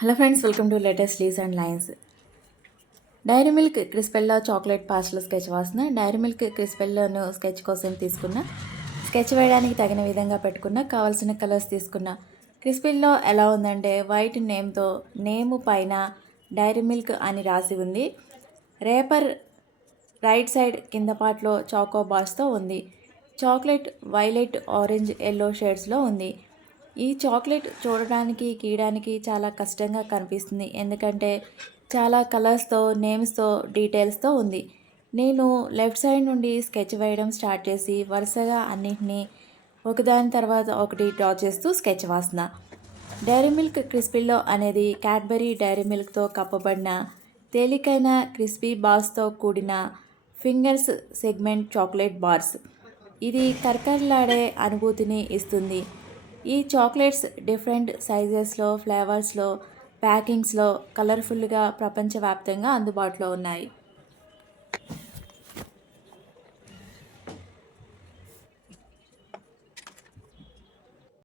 Hello friends, welcome to latest leaves and lines. Dairy milk Crispello chocolate pastel sketch వాసన. Dairy milk క్రిస్పెల్లాను sketch కోసం తీసుకున్న, sketch వేయడానికి తగిన విధంగా పెట్టుకున్న, కావాల్సిన కలర్స్ తీసుకున్న. క్రిస్పెల్లో ఎలా ఉందంటే వైట్ నేమ్తో నేమ్ పైన డైరీ మిల్క్ అని రాసి ఉంది. రేపర్ రైట్ సైడ్ కింద పార్ట్లో చాకో బార్స్తో ఉంది. చాక్లెట్ వైలెట్, ఆరెంజ్, ఎల్లో షేడ్స్లో ఉంది. ఈ చాక్లెట్ చూడడానికి గీయడానికి చాలా కష్టంగా కనిపిస్తుంది, ఎందుకంటే చాలా కలర్స్తో, నేమ్స్తో, డీటెయిల్స్తో ఉంది. నేను లెఫ్ట్ సైడ్ నుండి స్కెచ్ వేయడం స్టార్ట్ చేసి వరుసగా అన్నింటినీ ఒకదాని తర్వాత ఒకటి డ్రా చేస్తూ స్కెచ్ వాసిన. డైరీ మిల్క్ క్రిస్పీలో అనేది క్యాడ్బరీ డైరీ మిల్క్తో కప్పబడిన తేలికైన క్రిస్పీ బార్స్తో కూడిన ఫింగర్స్ సెగ్మెంట్ చాక్లెట్ బార్స్. ఇది కరకరలాడే అనుభూతిని ఇస్తుంది. ఈ చాక్లెట్స్ డిఫరెంట్ సైజెస్లో, ఫ్లేవర్స్లో, ప్యాకింగ్స్లో కలర్ఫుల్గా ప్రపంచవ్యాప్తంగా అందుబాటులో ఉన్నాయి.